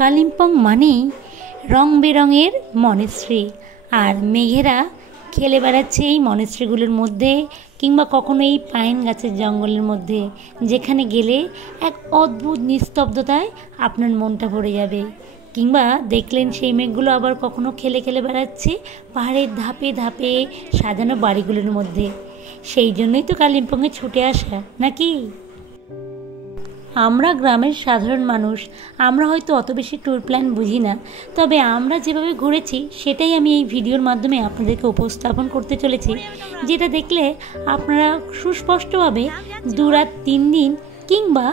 কালিম্পং মানেই রং বেরঙের মনেস্ট্রি, আর মেঘেরা খেলে বেড়াচ্ছে এই মনেস্ট্রিগুলোর মধ্যে, কিংবা কখনো এই পাইন গাছের জঙ্গলের মধ্যে, যেখানে গেলে এক অদ্ভুত নিস্তব্ধতায় আপনার মনটা ভরে যাবে। কিংবা দেখলেন সেই মেঘগুলো আবার কখনো খেলে খেলে বেড়াচ্ছে পাহাড়ের ধাপে ধাপে সাজানো বাড়িগুলোর মধ্যে। সেই জন্যই তো কালিম্পংয়ে ছুটে আসা, নাকি? আমরা গ্রামের সাধারণ মানুষ, আমরা হয়তো অত বেশি ট্যুর প্ল্যান বুঝি না, তবে আমরা যেভাবে ঘুরেছি সেটাই আমি এই ভিডিওর মাধ্যমে আপনাদেরকে উপস্থাপন করতে চলেছি, যেটা দেখলে আপনারা সুস্পষ্টভাবে 2 রাত 3 দিন কিংবা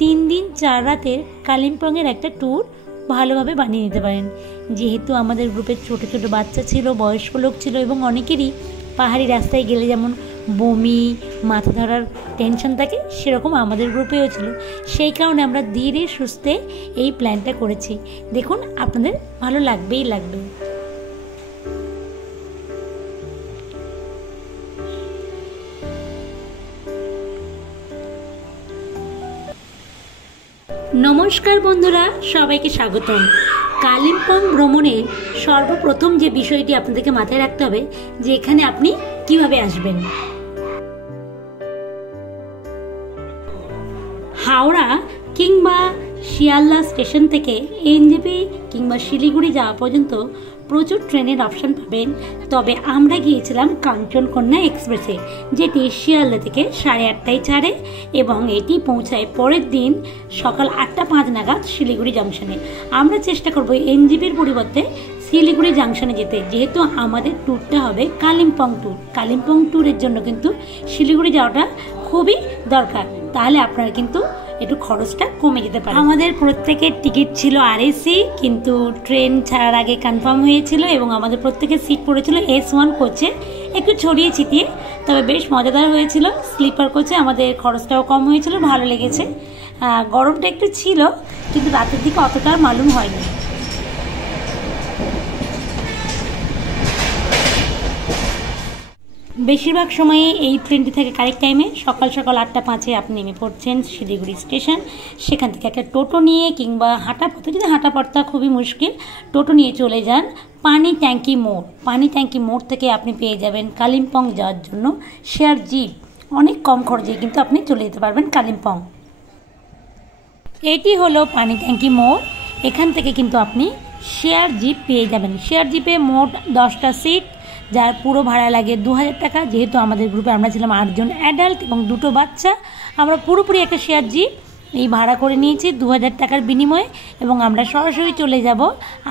3 দিন 4 রাতের কালিম্পংয়ের একটা ট্যুর ভালোভাবে বানিয়ে নিতে পারেন। যেহেতু আমাদের গ্রুপের ছোট ছোট বাচ্চা ছিল, বয়স্ক লোক ছিল, এবং অনেকেরই পাহাড়ি রাস্তায় গেলে যেমন বমি, মাথা ধরার টেনশন থাকে, সেরকম আমাদের গ্রুপেও ছিল। সেই কারণে আমরা ধীরে সুস্থে এই প্ল্যানটা করেছি। দেখুন, আপনাদের ভালো লাগবেই লাগবে। নমস্কার বন্ধুরা, সবাইকে স্বাগতম। কালিম্পং ভ্রমণের সর্বপ্রথম যে বিষয়টি আপনাদেরকে মাথায় রাখতে হবে, যে এখানে আপনি কিভাবে আসবেন। হাওড়া কিংবা শিয়ালদা স্টেশন থেকে এনজেপি কিংবা শিলিগুড়ি যাওয়া পর্যন্ত প্রচুর ট্রেনের অপশান পাবেন। তবে আমরা গিয়েছিলাম কাঞ্চনকন্যা এক্সপ্রেসে, যেটি শিয়ালদা থেকে 8:30টায় ছাড়ে এবং এটি পৌঁছায় পরের দিন সকাল 8:05 নাগাদ শিলিগুড়ি জাংশনে। আমরা চেষ্টা করব এনজেপির পরিবর্তে শিলিগুড়ি জাংশনে যেতে, যেহেতু আমাদের ট্যুরটা হবে কালিম্পং ট্যুর। কালিম্পং ট্যুরের জন্য কিন্তু শিলিগুড়ি যাওয়াটা খুবই দরকার, তাহলে আপনারা কিন্তু একটু খরচটা কমে যেতে পারে। আমাদের প্রত্যেকের টিকিট ছিল আরএসি, কিন্তু ট্রেন ছাড়ার আগে কনফার্ম হয়েছিল এবং আমাদের প্রত্যেকের সিট পড়েছিল S1 কোচে, একটু ছড়িয়ে ছিটিয়ে, তবে বেশ মজাদার হয়েছিল। স্লিপার কোচে আমাদের খরচটাও কম হয়েছিল, ভালো লেগেছে। গরমটা একটু ছিল, কিন্তু রাতের দিকে অতটা মালুম হয়নি। বেশিরভাগ সময়ে এই ট্রেনটি থাকে কারেক্ট টাইমে। সকাল 8:05 আপনি নেমে পড়ছেন শিলিগুড়ি স্টেশন। সেখান থেকে একটা টোটো নিয়ে কিংবা হাঁটা পথে, যদি হাঁটা পথটা খুবই মুশকিল, টোটো নিয়ে চলে যান পানি ট্যাঙ্কি মোড়। পানি ট্যাঙ্কি মোড় থেকে আপনি পেয়ে যাবেন কালিম্পং যাওয়ার জন্য শেয়ার জিপ। অনেক কম খরচে কিন্তু আপনি চলে যেতে পারবেন কালিম্পং। এটি হলো পানি ট্যাঙ্কি মোড়। এখান থেকে কিন্তু আপনি শেয়ার জিপ পেয়ে যাবেন। শেয়ার জিপে মোট 10টা সিট, যার পুরো ভাড়া লাগে 2000 টাকা। যেহেতু আমাদের গ্রুপে আমরা ছিলাম 8 জন অ্যাডাল্ট এবং 2টো বাচ্চা, আমরা পুরোপুরি একটা শেয়ার জিপ এই ভাড়া করে নিয়েছি 2000 টাকার বিনিময়ে, এবং আমরা সরাসরি চলে যাব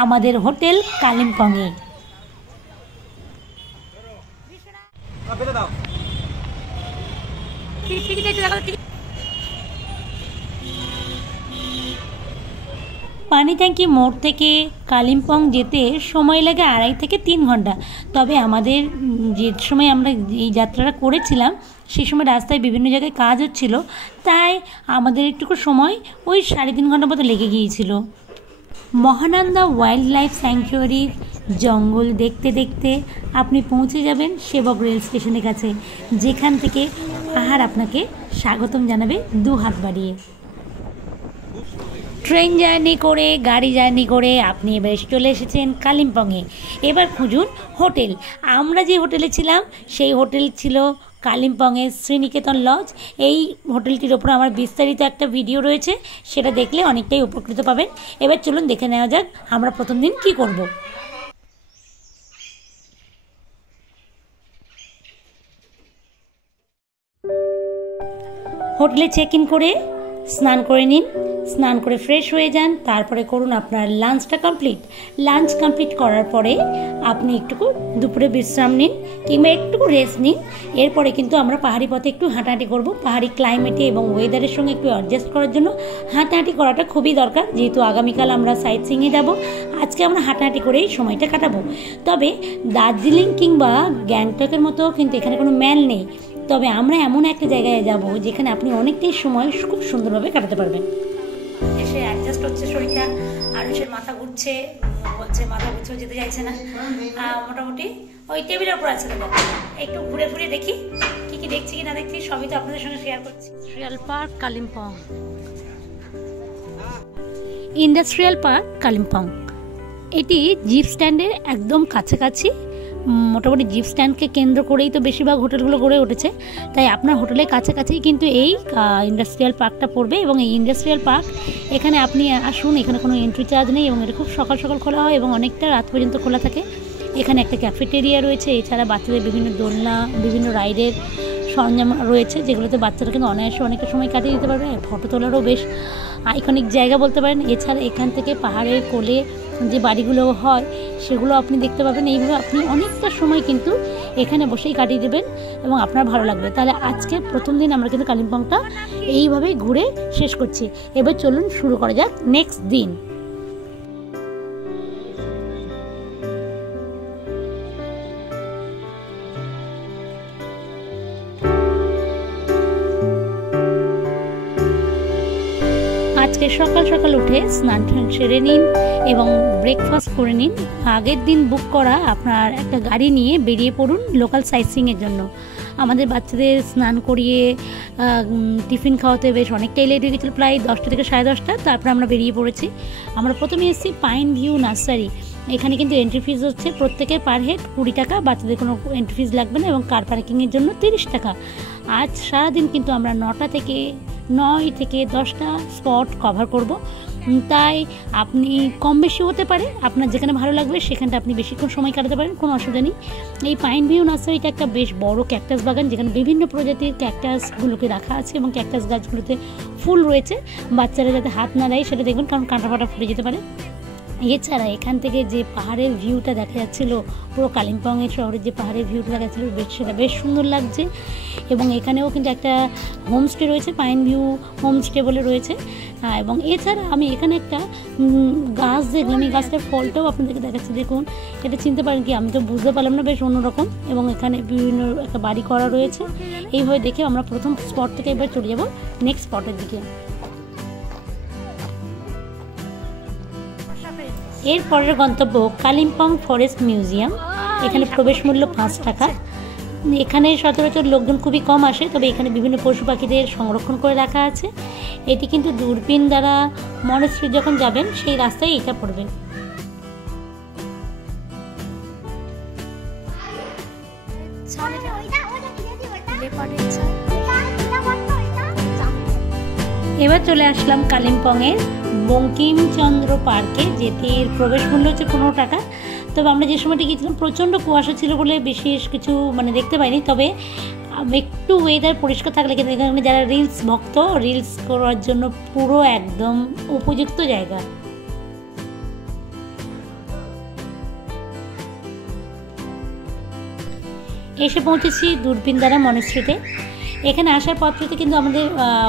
আমাদের হোটেল কালিম্পংয়ে। পানি ট্যাঙ্কি মোড় থেকে কালিম্পং যেতে সময় লাগে 2.5 থেকে 3 ঘন্টা। তবে আমাদের যে সময় আমরা এই যাত্রাটা করেছিলাম, সেই সময় রাস্তায় বিভিন্ন জায়গায় কাজ হচ্ছিল, তাই আমাদের একটুকু সময় ওই 3.5 ঘন্টা মতো লেগে গিয়েছিল। মহানন্দা ওয়াইল্ড লাইফ স্যাংচুয়ারির জঙ্গল দেখতে দেখতে আপনি পৌঁছে যাবেন সেবক রেল স্টেশনের কাছে, যেখান থেকে পাহাড় আপনাকে স্বাগতম জানাবে 2 হাত বাড়িয়ে। ট্রেন জার্নি করে, গাড়ি জার্নি করে আপনি এবার চলে এসেছেন কালিম্পংয়ে। এবার খুঁজুন হোটেল। আমরা যে হোটেলে ছিলাম সেই হোটেল ছিল কালিম্পংয়ের শ্রীনিকেতন লজ। এই হোটেলটির ওপর আমার বিস্তারিত একটা ভিডিও রয়েছে, সেটা দেখলে অনেকটাই উপকৃত পাবেন। এবার চলুন দেখে নেওয়া যাক আমরা প্রথম দিন কী করব। হোটেলে চেক ইন করে স্নান করে নিন, স্নান করে ফ্রেশ হয়ে যান, তারপরে করুন আপনার লাঞ্চটা কমপ্লিট। লাঞ্চ কমপ্লিট করার পরে আপনি একটুকু দুপুরে বিশ্রাম নিন কিংবা একটুকু রেস্ট নিন। এরপরে কিন্তু আমরা পাহাড়ি পথে একটু হাঁটাহাঁটি করব। পাহাড়ি ক্লাইমেটে এবং ওয়েদারের সঙ্গে একটু অ্যাডজাস্ট করার জন্য হাঁটাহাঁটি করাটা খুবই দরকার। যেহেতু আগামীকাল আমরা সাইট সিইংয়ে যাব, আজকে আমরা হাঁটাহাঁটি করেই সময়টা কাটাবো। তবে দার্জিলিং কিংবা গ্যাংটকের মতো কিন্তু এখানে কোনো ম্যাল নেই, তবে আমরা এমন একটা জায়গায় যাব যেখানে আপনি অনেকটাই সময় খুব সুন্দরভাবে কাটাতে পারবেন। এসে অ্যাডজাস্ট হচ্ছে শরীরটা, আরুষের মাথা ঘুরছে, বলছে মাথা ঘুরছেও যেতে চাইছে না। মোটামুটি ওই টেবিলের উপর আছে, দেখো একটু ঘুরে ঘুরে দেখি কি কি দেখছি কি না দেখছি, সবই তো আপনাদের সঙ্গে শেয়ার করছি। Real park Kalimpong. Industrial park Kalimpong. এটি জিপ স্ট্যান্ডের একদম কাছাকাছি। মোটামুটি জিপ স্ট্যান্ডকে কেন্দ্র করেই তো বেশিরভাগ হোটেলগুলো গড়ে উঠেছে, তাই আপনার হোটেলের কাছাকাছি কিন্তু এই ইন্ডাস্ট্রিয়াল পার্কটা পড়বে। এবং এই ইন্ডাস্ট্রিয়াল পার্ক এখানে আপনি আসুন, এখানে কোনো এন্ট্রি চার্জ নেই এবং এটা খুব সকাল সকাল খোলা হয় এবং অনেকটা রাত পর্যন্ত খোলা থাকে। এখানে একটা ক্যাফেটেরিয়া রয়েছে, এছাড়া বাচ্চাদের বিভিন্ন দোলনা, বিভিন্ন রাইডের সরঞ্জাম রয়েছে, যেগুলোতে বাচ্চারা কিন্তু অনায়াসে অনেকটা সময় কাটিয়ে দিতে পারবে। ফটো তোলারও বেশ আইকনিক জায়গা বলতে পারেন। এছাড়া এখান থেকে পাহাড়ের কোলে যে বাড়িগুলো হয় সেগুলো আপনি দেখতে পাবেন। এইভাবে আপনি অনেকটা সময় কিন্তু এখানে বসেই কাটিয়ে দেবেন এবং আপনার ভালো লাগবে। তাহলে আজকে প্রথম দিন আমরা কিন্তু কালিম্পংটা এইভাবেই ঘুরে শেষ করছি। এবার চলুন শুরু করা যাক নেক্সট দিন। আজকে সকাল সকাল উঠে স্নান সেরে নিন এবং ব্রেকফাস্ট করে নিন। আগের দিন বুক করা আপনার একটা গাড়ি নিয়ে বেরিয়ে পড়ুন লোকাল সাইটসিংয়ের জন্য। আমাদের বাচ্চাদের স্নান করিয়ে টিফিন খাওয়াতে বেশ অনেকটাই লেট হয়ে গেছিলো, প্রায় 10টা থেকে 10:30। তারপর আমরা বেরিয়ে পড়েছি। আমরা প্রথমে এসেছি পাইন ভিউ নার্সারি। এখানে কিন্তু এন্ট্রি ফিজ হচ্ছে প্রত্যেকের পার হেড 20 টাকা, বাচ্চাদের কোনো এন্ট্রি ফিজ লাগবে না এবং কার পার্কিংয়ের জন্য 30 টাকা। আজ সারাদিন কিন্তু আমরা 9 থেকে 10টা স্পট কভার করব, তাই আপনি কম বেশি হতে পারে, আপনার যেখানে ভালো লাগবে সেখানটা আপনি বেশিক্ষণ সময় কাটাতে পারেন, কোনো অসুবিধা নেই। এই পাইন ভিউ নার্সারিটা একটা বেশ বড় ক্যাকটাস বাগান, যেখানে বিভিন্ন প্রজাতির ক্যাকটাসগুলোকে রাখা আছে এবং ক্যাকটাস গাছগুলোতে ফুল রয়েছে। বাচ্চারা যাতে হাত না দেয় সেটা দেখবেন, কারণ কাঁটা ফাটা ফুটে যেতে পারে। এছাড়া এখান থেকে যে পাহাড়ের ভিউটা দেখা যাচ্ছিল, পুরো কালিম্পংয়ের শহরের যে পাহাড়ের ভিউটা দেখা যাচ্ছিলো, সেটা বেশ সুন্দর লাগছে। এবং এখানেও কিন্তু একটা হোমস্টে রয়েছে, পাইন ভিউ হোমস্টে বলে রয়েছে। এবং এছাড়া আমি এখানে একটা গাছ দেখলাম, এই গাছটার ফলটাও আপনাদেরকে দেখাচ্ছি। দেখুন, এটা চিনতে পারেন কি আমি তো বুঝতে পারলাম না, বেশ অন্যরকম। এবং এখানে বিভিন্ন একটা বাড়ি করা রয়েছে। এইভাবে দেখে আমরা প্রথম স্পট থেকে এবার চলে যাব নেক্সট স্পটের দিকে। এর পরের গন্তব্য কালিম্পং ফরেস্ট মিউজিয়াম। এখানে প্রবেশ মূল্য 5 টাকা। এখানে সচরাচর লোকজন খুবই কম আসে, তবে এখানে বিভিন্ন পশু পাখিদের সংরক্ষণ করে রাখা আছে। এটি কিন্তু দূরবীন দ্বারা মনেস্ট্রি যখন যাবেন সেই রাস্তায় এটা পড়বে। এবার চলে আসলাম কালিম্পংয়ের বঙ্কিমচন্দ্র পার্কে, যেটির প্রবেশ মূল্য হচ্ছে 15 টাকা। তবে আমরা যে সময়টা গিয়েছিলাম প্রচণ্ড কুয়াশা ছিল বলে বিশেষ কিছু দেখতে পাইনি। তবে একটু ওয়েদার পরিষ্কার থাকলে কিন্তু এখানে যারা রিলস ভক্ত, রিলস করার জন্য পুরো একদম উপযুক্ত জায়গা। এসে পৌঁছেছি দূরবীনদারা মনেস্ট্রিতে। এখানে আসার পথে কিন্তু আমাদের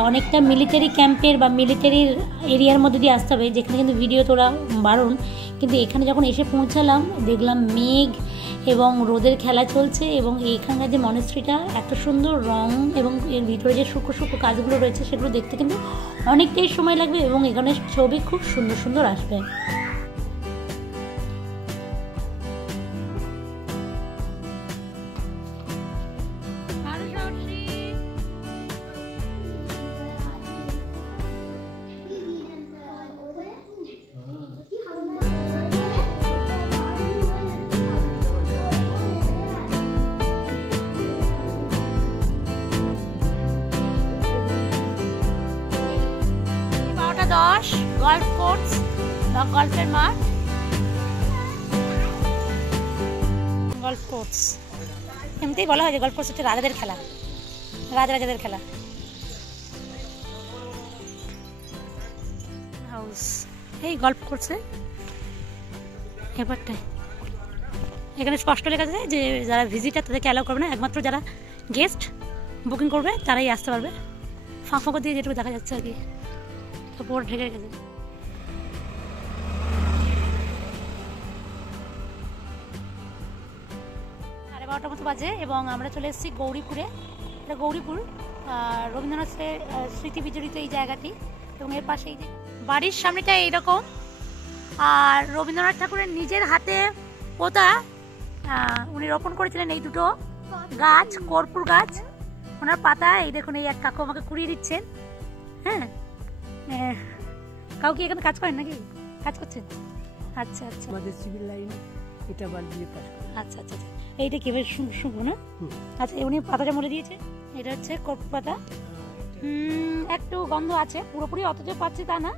অনেকটা মিলিটারি ক্যাম্পের বা মিলিটারির এরিয়ার মধ্যে দিয়ে আসতে হবে, যেখানে কিন্তু ভিডিও তোলা বারণ। কিন্তু এখানে যখন এসে পৌঁছালাম দেখলাম মেঘ এবং রোদের খেলা চলছে এবং এইখানকার যে মনেস্ট্রিটা এত সুন্দর রং এবং এর ভিতরে যে সূক্ষ্ম সূক্ষ্ম কাজগুলো রয়েছে সেগুলো দেখতে কিন্তু অনেকটাই সময় লাগবে এবং এখানে ছবি খুব সুন্দর সুন্দর আসবে। গল্ফ কোর্স বা গল্ফের মাঠ, গল্ফ কোর্স এমনিতেই বলা হয় যে গল্ফ কোর্স হচ্ছে রাজাদের খেলা, রাজাদের খেলা। হাউস এই গল্ফ কোর্সে এবারটায় এখানে স্পষ্ট লেখা আছে যে যারা ভিজিটার তাদেরকে অ্যালাউ করবে না, একমাত্র যারা গেস্ট বুকিং করবে তারাই আসতে পারবে। ফাঁকা দিয়ে যেটুকু দেখা যাচ্ছে আর কি, পুরো ঢেকে গেছে। সাড়ে 12টার মতো বাজে এবং আমরা চলে এসেছি গৌরীপুরে। এটা গৌরীপুর রবীন্দ্রনাথের স্মৃতি বিজড়িত এই জায়গাটি এবং এর পাশে এই যে বাড়ির সামনেটা এইরকম। আর রবীন্দ্রনাথ ঠাকুরের নিজের হাতে পোতা উনি রোপণ করেছিলেন এই দুটো গাছ, কর্পূর গাছ। ওনার পাতা এই দেখুন, এই এক কাকু আমাকে কুড়িয়ে দিচ্ছেন। হ্যাঁ, কাউ কি এখানে কাজ করেন নাকি? কাজ করছেন? আচ্ছা আচ্ছা, আমাদের সিভিল লাইন এটা বালবিয়ে পাস। আচ্ছা আচ্ছা আচ্ছা, এইটা কি বেশ শুকনো না? আচ্ছা, উনি পাতাটা মরে দিয়েছে। এটা হচ্ছে কর্পূর পাতা। একটু গন্ধ আছে, পুরোপুরি অথচ পাচ্ছি তা না।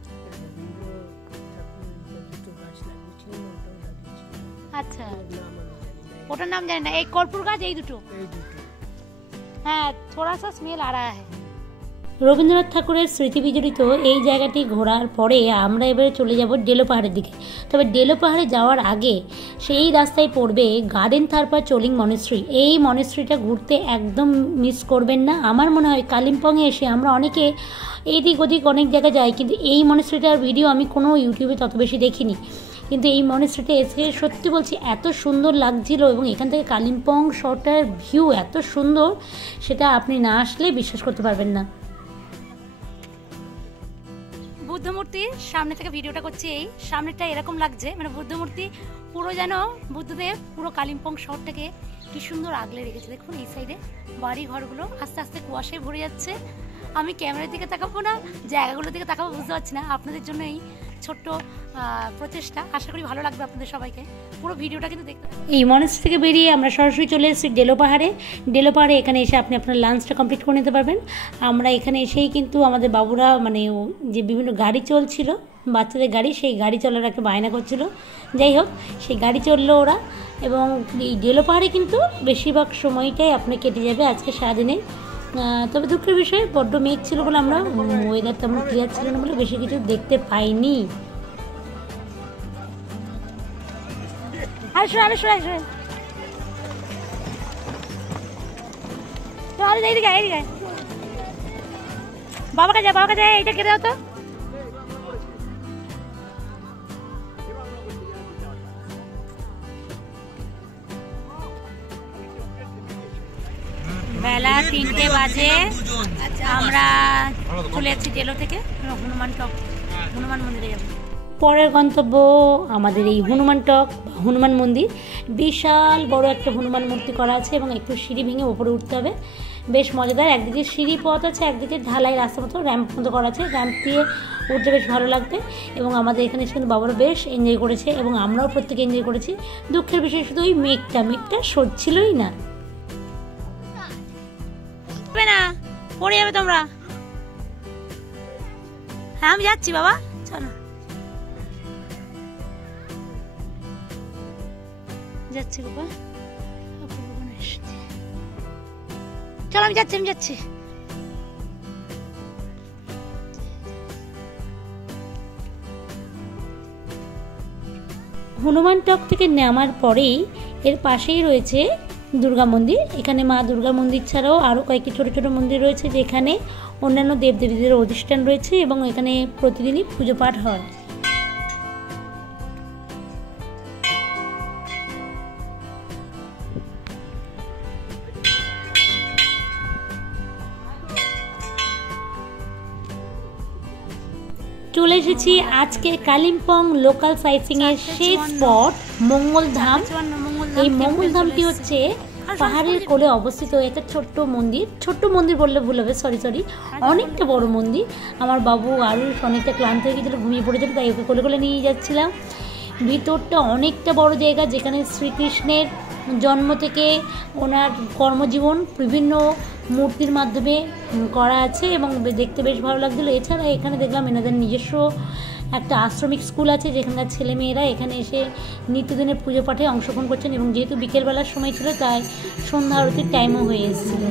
আচ্ছা, ওটার নাম জানি না। এই কর্পূর গাছ এই দুটো, হ্যাঁ, থোড়া সা স্মেল আ রাহা হ্যায়। রবীন্দ্রনাথ ঠাকুরের স্মৃতি বিজড়িত এই জায়গাটি ঘোরার পরে আমরা এবারে চলে যাব ডেলো পাহাড়ের দিকে। তবে ডেলো পাহাড়ে যাওয়ার আগে সেই রাস্তায় পড়বে গার্ডেন থারপা চোলিং মনেস্ট্রি। এই মনেস্ট্রিটা ঘুরতে একদম মিস করবেন না। আমার মনে হয় কালিম্পংয়ে এসে আমরা অনেকে এদিক ওদিক অনেক জায়গায় যাই, কিন্তু এই মনেস্ট্রিটার ভিডিও আমি কোনো ইউটিউবে তত বেশি দেখিনি। কিন্তু এই মনেস্ট্রিতে এসে সত্যি বলছি এত সুন্দর লাগছিল, এবং এখান থেকে কালিম্পং শহরটার ভিউ এত সুন্দর, সেটা আপনি না আসলে বিশ্বাস করতে পারবেন না। বুদ্ধমূর্তির সামনে থেকে ভিডিওটা করছি। এই সামনেটা এরকম লাগছে, মানে বুদ্ধমূর্তি পুরো যেন বুদ্ধদেব পুরো কালিম্পং শহরটাকে কি সুন্দর আগলে রেখেছে। দেখুন এই সাইডে বাড়ি ঘরগুলো আস্তে আস্তে কুয়াশায় ভরে যাচ্ছে। আমি ক্যামেরার দিকে তাকাবো না, জায়গাগুলোর দিকে তাকাবো বুঝতে পারছি না। আপনাদের জন্য এই ছোট্ট প্রচেষ্টা, আশা করি ভালো লাগবে আপনাদের সবাইকে। পুরো ভিডিওটা কিন্তু দেখতে। এই মনেস্ট্রি থেকে বেরিয়ে আমরা সরাসরি চলে এসেছি ডেলো পাহাড়ে। ডেলো পাহাড়ে এখানে এসে আপনি আপনার লাঞ্চটা কমপ্লিট করে নিতে পারবেন। আমরা এখানে এসেই কিন্তু আমাদের বাবুরা মানে যে বিভিন্ন গাড়ি চলছিল, বাচ্চাদের গাড়ি, সেই গাড়ি চলার একটা বায়না করছিল। যাই হোক, সেই গাড়ি চললো ওরা। এবং এই ডেলো পাহাড়ে কিন্তু বেশিরভাগ সময়টাই আপনি কেটে যাবে আজকে সারাদিনে। তবে দুঃখের বিষয় বড্ড মেঘ ছিল বলে আমরা ওয়েদার তেমন ক্লিয়ার ছিল না বলে বেশি কিছু দেখতে পাইনি। বাবাকে যায় এটা কেটে দাও তো। বেলা 3টে বাজে, আমরা চলে যাচ্ছি ডেলো থেকে হনুমান মন্দিরে যাব। পরের গন্তব্য আমাদের এই হনুমান টক বা হনুমান মন্দির। বিশাল বড় একটা হনুমান মূর্তি করা আছে এবং একটু সিঁড়ি ভেঙে উপরে উঠতে হবে। বেশ মজাদার, একদিকে সিঁড়ি পথ আছে, একদিকে ঢালাই রাস্তা মতো র্যাম্প মতো করা আছে। র্যাম্প দিয়ে উঠতে বেশ ভালো লাগবে এবং আমাদের এখানে এসে কিন্তু বাবারা বেশ এনজয় করেছে এবং আমরাও প্রত্যেকে এনজয় করেছি। দুঃখের বিষয় শুধু ওই মেঘটা সরছিলই না। না পড়ে যাবে তোমরা। হ্যাঁ আমি যাচ্ছি বাবা, চলো যাচ্ছি বাবা, চলো আমি যাচ্ছি। হনুমান টক থেকে নামার পরেই এর পাশেই রয়েছে দুর্গা মন্দির। এখানে মা দুর্গা মন্দির ছাড়াও আরও কয়েকটি ছোট ছোট মন্দির রয়েছে, যেখানে অন্যান্য দেবদেবীদের অধিষ্ঠান রয়েছে এবং এখানে প্রতিদিনই পুজো পাঠ হয়। চলে এসেছি আজকের কালিম্পং লোকাল সাইটসিং এর শেষ স্পট মঙ্গলধাম। এই মঙ্গলধামটি হচ্ছে পাহাড়ের কোলে অবস্থিত একটা ছোট্ট মন্দির বললে ভুল হবে, সরি, অনেকটা বড় মন্দির। আমার বাবু আরুষ অনেকটা ক্লান্ত হয়ে গেছিলো, ঘুমিয়ে পড়েছিল, তাই ওকে কোলে নিয়ে যাচ্ছিলাম। ভিতরটা অনেকটা বড় জায়গা, যেখানে শ্রীকৃষ্ণের জন্ম থেকে ওনার কর্মজীবন বিভিন্ন মূর্তির মাধ্যমে করা আছে এবং দেখতে বেশ ভালো লাগছিলো। এছাড়া এখানে দেখলাম এনাদের নিজস্ব একটা আশ্রমিক স্কুল আছে, যেখানকার ছেলেমেয়েরা এখানে এসে নিত্যদিনের পুজো পাঠে অংশগ্রহণ করছেন এবং যেহেতু বিকেলবেলার সময় ছিল তাই সন্ধ্যা আরতির টাইমও হয়ে এসেছিল।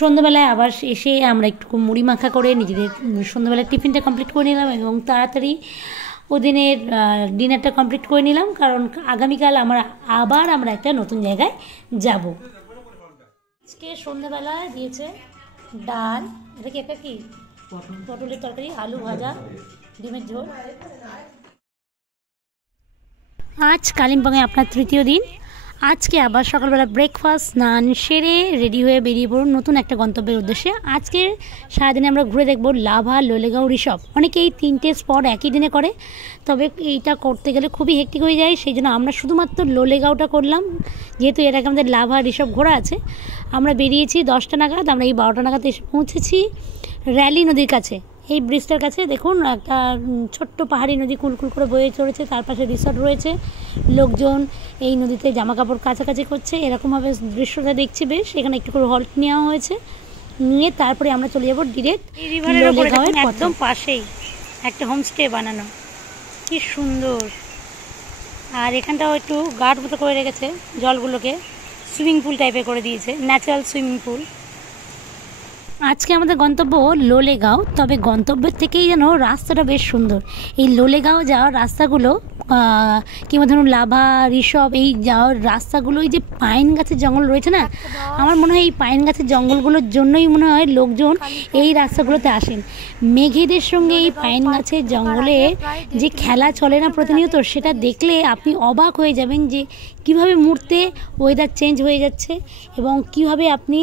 সন্ধ্যাবেলায় আবার এসে আমরা একটু মুড়ি মাখা করে নিজেদের সন্ধ্যাবেলার টিফিনটা কমপ্লিট করে নিলাম এবং তাড়াতাড়ি ওদিনের ডিনারটা কমপ্লিট করে নিলাম, কারণ আগামীকাল আমরা একটা নতুন জায়গায় যাব। আজকে সন্ধ্যাবেলায় দিয়েছে ডাল, এটা কি পটলের তরকারি, আলু ভাজা, ডিমের ঝোল। আজ কালিম্পংয়ে আপনার তৃতীয় দিন। আজকে আবার সকালবেলা ব্রেকফাস্ট স্নান সেরে রেডি হয়ে বেরিয়ে পড়ুন নতুন একটা গন্তব্যের উদ্দেশ্যে। আজকে সারাদিনে আমরা ঘুরে দেখব লাভা, লোলেগাঁও, ঋষভ। অনেকে এই 3টে স্পট একই দিনে করে, তবে এইটা করতে গেলে খুবই হেক্টিক হয়ে যায়। সেই জন্য আমরা শুধুমাত্র লোলেগাঁওটা করলাম, যেহেতু এর আগে আমাদের লাভা, ঋষভ ঘোরা আছে। আমরা বেরিয়েছি 10টা নাগাদ, আমরা এই 12টা নাগাদ এসে পৌঁছেছি র্যালি নদীর কাছে। এই ব্রিজটার কাছে দেখুন একটা ছোট্ট পাহাড়ি নদী কুলকুল করে বয়ে চলেছে, তার পাশে রিসর্ট রয়েছে। লোকজন এই নদীতে জামা কাপড় কাছাকাছি করছে, এরকমভাবে দৃশ্যটা দেখছি বেশ। এখানে একটু করে হল্ট নেওয়া হয়েছে, নিয়ে তারপরে আমরা চলে যাবো ডিরেক্ট লোলেগাঁওয়ের একদম পাশেই একটা হোমস্টে বানানো, কি সুন্দর। আর এখানটাও একটু গার্ড মতো করে রেখেছে, জলগুলোকে সুইমিং পুল টাইপের করে দিয়েছে, ন্যাচারাল সুইমিং পুল। আজকে আমাদের গন্তব্য লোলেগাঁও, তবে গন্তব্যের থেকেই যেন রাস্তাটা বেশ সুন্দর। এই লোলেগাঁও যাওয়ার রাস্তাগুলো কিংবা ধরুন লাভা, ঋষভ এই যাওয়ার রাস্তাগুলো, এই যে পাইন গাছের জঙ্গল রয়েছে না, আমার মনে হয় এই পাইন গাছের জঙ্গলগুলোর জন্যই মনে হয় লোকজন এই রাস্তাগুলোতে আসেন। মেঘেদের সঙ্গে এই পাইন গাছের জঙ্গলে যে খেলা চলে না প্রতিনিয়ত, সেটা দেখলে আপনি অবাক হয়ে যাবেন যে কীভাবে মুহূর্তে ওয়েদার চেঞ্জ হয়ে যাচ্ছে এবং কীভাবে আপনি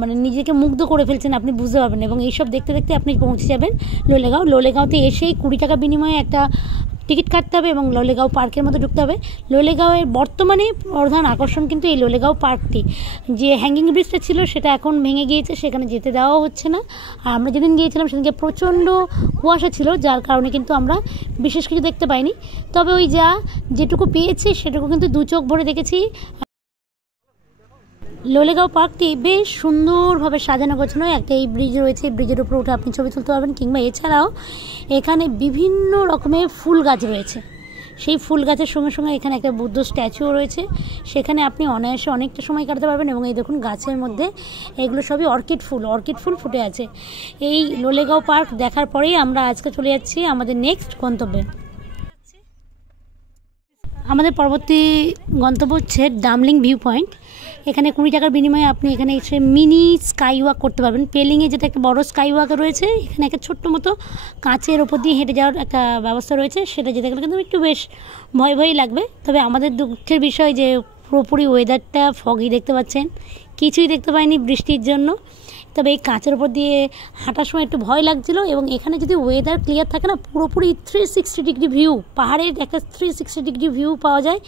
মানে নিজেকে মুগ্ধ করে ফেলছেন, আপনি বুঝতে পারবেন। এবং এইসব দেখতে দেখতে আপনি পৌঁছে যাবেন লোলেগাঁও। লোলেগাঁওতে এসেই 20 টাকা বিনিময়ে একটা টিকিট কাটতে হবে এবং লোলেগাঁও পার্কের মধ্যে ঢুকতে হবে। লোলেগাঁওয়ের বর্তমানে প্রধান আকর্ষণ কিন্তু এই লোলেগাঁও পার্কটি। যে হ্যাঙ্গিং ব্রিজটা ছিল সেটা এখন ভেঙে গিয়েছে, সেখানে যেতে দেওয়া হচ্ছে না। আর আমরা যেদিন গিয়েছিলাম সেদিনকে প্রচণ্ড কুয়াশা ছিল, যার কারণে কিন্তু আমরা বিশেষ কিছু দেখতে পাইনি। তবে ওই যেটুকু পেয়েছি সেটুকু কিন্তু 2 চোখ ভরে দেখেছি। লোলেগাঁও পার্কটি বেশ সুন্দরভাবে সাজানো গোছানো। একটা এই ব্রিজ রয়েছে, এই ব্রিজের উপরে উঠে আপনি ছবি তুলতে পারবেন, কিংবা এছাড়াও এখানে বিভিন্ন রকমের ফুল গাছ রয়েছে। সেই ফুল গাছের সঙ্গে সঙ্গে এখানে একটা বুদ্ধ স্ট্যাচুও রয়েছে, সেখানে আপনি অনায়াসে অনেকটা সময় কাটাতে পারবেন। এবং এই দেখুন গাছের মধ্যে এগুলো সবই অর্কিড ফুল ফুটে আছে। এই লোলেগাঁও পার্ক দেখার পরেই আমরা আজকে চলে যাচ্ছি আমাদের নেক্সট গন্তব্যে। আমাদের পরবর্তী গন্তব্য হচ্ছে ডামলিং ভিউ পয়েন্ট। এখানে 20 টাকার বিনিময়ে আপনি এখানে এসে মিনি স্কাই ওয়াক করতে পারবেন। পেলিংয়ে যেটা একটা বড় স্কাই ওয়াক রয়েছে, এখানে একটা ছোট্ট মতো কাঁচের ওপর দিয়ে হেঁটে যাওয়ার একটা ব্যবস্থা রয়েছে, সেটা যেতে গেলে কিন্তু একটু বেশ ভয়ই লাগবে। তবে আমাদের দুঃখের বিষয় যে পুরোপুরি ওয়েদারটা ফগি দেখতে পাচ্ছেন, কিছুই দেখতে পাইনি বৃষ্টির জন্য। তবে এই কাঁচের ওপর দিয়ে হাঁটার সময় একটু ভয় লাগছিল। এবং এখানে যদি ওয়েদার ক্লিয়ার থাকে না, পুরোপুরি 360 ডিগ্রি ভিউ, পাহাড়ের একটা 360 ডিগ্রি ভিউ পাওয়া যায়,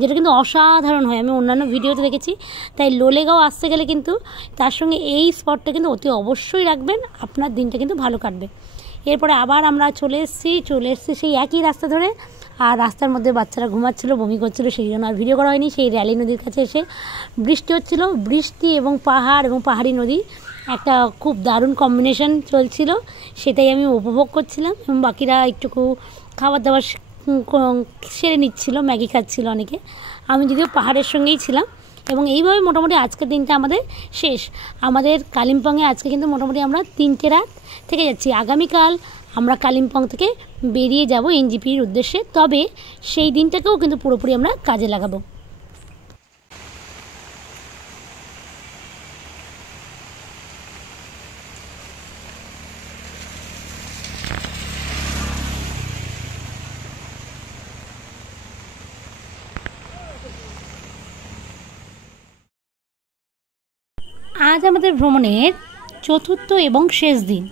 যেটা কিন্তু অসাধারণ হয়। আমি অন্যান্য ভিডিওতে দেখেছি। তাই লোলেগাঁও আসতে গেলে কিন্তু তার সঙ্গে এই স্পটটা কিন্তু অতি অবশ্যই রাখবেন, আপনার দিনটা কিন্তু ভালো কাটবে। এরপরে আবার আমরা চলে এসেছি সেই একই রাস্তা ধরে। আর রাস্তার মধ্যে বাচ্চারা ঘুমাচ্ছিল, বমি করছিল, সেই জন্য আর ভিডিও করা হয়নি। সেই র্যালি নদীর কাছে এসে বৃষ্টি হচ্ছিল, বৃষ্টি এবং পাহাড় এবং পাহাড়ি নদী একটা খুব দারুণ কম্বিনেশন চলছিল, সেটাই আমি উপভোগ করছিলাম। এবং বাকিরা একটুকু খাবার দাবার সেরে নিচ্ছিল, ম্যাগি খাচ্ছিল অনেকে। আমি যদিও পাহাড়ের সঙ্গেই ছিলাম। এবং এইভাবে মোটামুটি আজকের দিনটা আমাদের শেষ। আমাদের কালিম্পংয়ে আজকে কিন্তু মোটামুটি আমরা 3টে রাত থেকে যাচ্ছি। আগামীকাল আমরা কালিম্পং থেকে বেরিয়ে যাব এনজেপির উদ্দেশ্যে, তবে সেই দিনটাকেও কিন্তু পুরোপুরি আমরা কাজে লাগাবো। আজ আমাদের ভ্রমণের 4র্থ এবং শেষ দিন।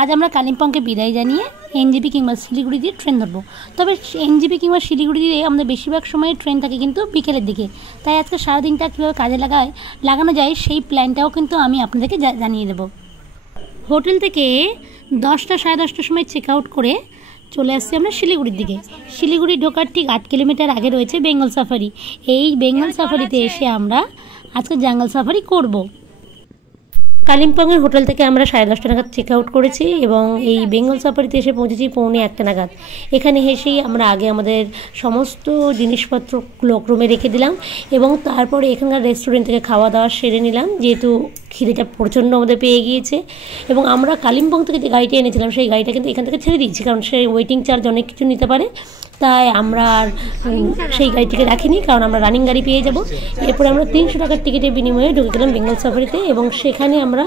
আজ আমরা কালিম্পংকে বিদায় জানিয়ে এনজেপি কিংবা শিলিগুড়ি দিয়ে ট্রেন ধরবো। তবে এনজেপি কিংবা শিলিগুড়ি দিয়ে আমাদের বেশিরভাগ সময় ট্রেন থাকে কিন্তু বিকেলের দিকে। তাই আজকে সারাদিনটা কীভাবে কাজে লাগানো যায় সেই প্ল্যানটাও কিন্তু আমি আপনাদেরকে জানিয়ে দেবো। হোটেল থেকে 10টা সাড়ে 10টার সময় চেক আউট করে চলে আসছি আমরা শিলিগুড়ির দিকে। শিলিগুড়ি ঢোকার ঠিক 8 কিলোমিটার আগে রয়েছে বেঙ্গল সাফারি। এই বেঙ্গল সাফারিতে এসে আমরা আজকে জঙ্গল সাফারি করব। কালিম্পংয়ের হোটেল থেকে আমরা সাড়ে 10টা নাগাদ চেক আউট করেছি এবং এই বেঙ্গল সাফারিতে এসে পৌঁছেছি 1:45 নাগাদ। এখানে এসেই আমরা আগে আমাদের সমস্ত জিনিসপত্র ক্লোকরুমে রেখে দিলাম এবং তারপরে এখানকার রেস্টুরেন্ট থেকে খাওয়া দাওয়া সেরে নিলাম, যেহেতু খিদেটা প্রচণ্ড আমাদের পেয়ে গিয়েছে। এবং আমরা কালিম্পং থেকে যে গাড়িটা এনেছিলাম সেই গাড়িটা কিন্তু এখান থেকে ছেড়ে দিয়েছি, কারণ সেই ওয়েটিং চার্জ অনেক কিছু নিতে পারে। তাই আমরা আর সেই গাড়িটিকে রাখিনি, কারণ আমরা রানিং গাড়ি পেয়ে যাব। এরপরে আমরা 300 টাকার টিকিটের বিনিময়ে ঢুকে গেলাম বেঙ্গল সাফারিতে এবং সেখানে আমরা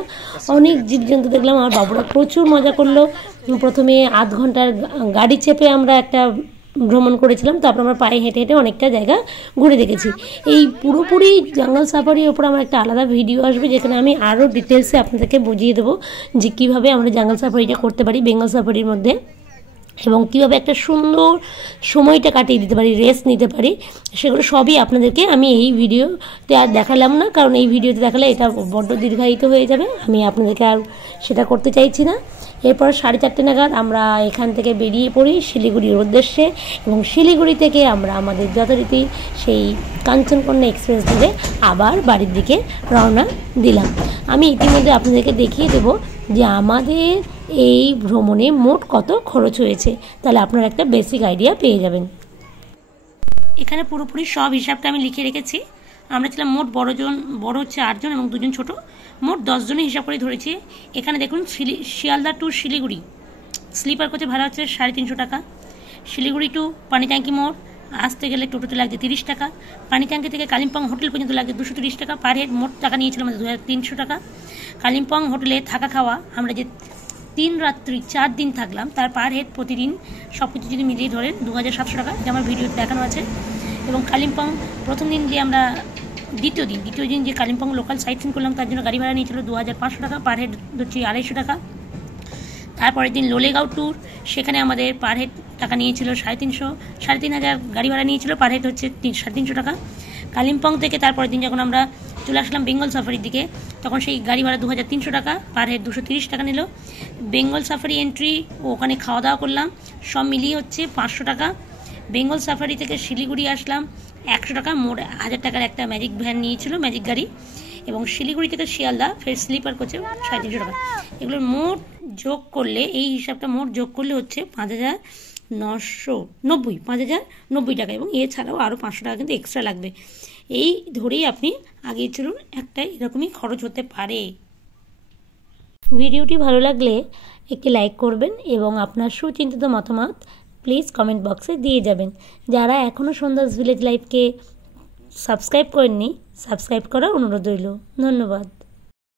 অনেক জীবজন্তু দেখলাম। আমার বাবুরা প্রচুর মজা করলো। প্রথমে আধ ঘন্টার গাড়ি চেপে আমরা একটা ভ্রমণ করেছিলাম। তারপর আমরা পায়ে হেঁটে হেঁটে অনেকটা জায়গা ঘুরে দেখেছি। এই পুরোপুরি জঙ্গল সাফারির ওপর আমার একটা আলাদা ভিডিও আসবে, যেখানে আমি আরও ডিটেলসে আপনাদেরকে বুঝিয়ে দেবো যে কীভাবে আমরা জঙ্গল সাফারিটা করতে পারি বেঙ্গল সাফারির মধ্যে, এবং কীভাবে একটা সুন্দর সময়টা কাটিয়ে দিতে পারি, রেস্ট নিতে পারি। সেগুলো সবই আপনাদেরকে আমি এই ভিডিওতে আর দেখালাম না, কারণ এই ভিডিওতে দেখালে এটা বড্ড দীর্ঘায়িত হয়ে যাবে। আমি আপনাদেরকে আর সেটা করতে চাইছি না। এরপর 4:30 নাগাদ আমরা এখান থেকে বেরিয়ে পড়ি শিলিগুড়ির উদ্দেশ্যে, এবং শিলিগুড়ি থেকে আমরা আমাদের যথারীতি সেই কাঞ্চনকন্যা এক্সপ্রেস ধরে আবার বাড়ির দিকে রওনা দিলাম। আমি ইতিমধ্যে আপনাদেরকে দেখিয়ে দেবো যে আমাদের এই ভ্রমণে মোট কত খরচ হয়েছে, তাহলে আপনারা একটা বেসিক আইডিয়া পেয়ে যাবেন। এখানে পুরোপুরি সব হিসাবটা আমি লিখে রেখেছি। আমরা ছিলাম মোট বড় 4 জন এবং 2 জন ছোটো, মোট 10 জনের হিসাব করে ধরেছি। এখানে দেখুন শিয়ালদা টু শিলিগুড়ি স্লিপার কোচে ভাড়া হচ্ছে 350 টাকা। শিলিগুড়ি টু পানিট্যাঙ্কি মোড় আসতে গেলে টোটোতে লাগছে 30 টাকা। পানিট্যাঙ্কি থেকে কালিম্পং হোটেল পর্যন্ত লাগছে 230 টাকা। পার হেড মোট টাকা নিয়েছিল আমাদের 2300 টাকা। কালিম্পং হোটেলে থাকা খাওয়া আমরা যে 3 রাত্রি 4 দিন থাকলাম, তার পার হেড প্রতিদিন সব কিছু যদি মিলিয়ে ধরেন 2700 টাকা, এটা আমার ভিডিওতে দেখানো আছে। এবং কালিম্পং প্রথম দিন যে আমরা দ্বিতীয় দিন যে কালিম্পং লোকাল সাইট সিন করলাম, তার জন্য গাড়ি ভাড়া নিয়েছিল 2500 টাকা, পার হেড হচ্ছে 250 টাকা। তারপরের দিন লোলেগাঁও ট্যুর, সেখানে আমাদের পার হেড টাকা নিয়েছিল 3,500 গাড়ি ভাড়া নিয়েছিল, পার হেড হচ্ছে 350 টাকা। কালিম্পং থেকে তারপরের দিন যখন আমরা চলে আসলাম বেঙ্গল সাফারির দিকে, তখন সেই গাড়ি ভাড়া 2300 টাকা, পার হেড 230 টাকা নিল। বেঙ্গল সাফারি এন্ট্রি ও ওখানে খাওয়া দাওয়া করলাম, সব মিলিয়ে হচ্ছে 500 টাকা। বেঙ্গল সাফারি থেকে শিলিগুড়ি আসলাম 100 টাকা, মোট 1000 টাকার একটা ম্যাজিক ভ্যান নিয়েছিল, ম্যাজিক গাড়ি। এবং শিলিগুড়ি থেকে শিয়ালদা ফের স্লিপার কোচে 350 টাকা। এগুলোর মোট যোগ করলে, এই হিসাবটা মোট যোগ করলে হচ্ছে 5,990 টাকা, এবং এছাড়াও আরও 500 টাকা কিন্তু এক্সট্রা লাগবে। এই ধরেই আপনি আগিয়ে চলুন, একটা এরকমই খরচ হতে পারে। ভিডিওটি ভালো লাগলে একটি লাইক করবেন এবং আপনার সুচিন্তিত মতামত প্লিজ কমেন্ট বক্সে দিয়ে যাবেন। যারা এখনও সন্ধ্যাস ভিলেজ লাইফকে সাবস্ক্রাইব করেননি, সাবস্ক্রাইব করার অনুরোধ রইল। ধন্যবাদ।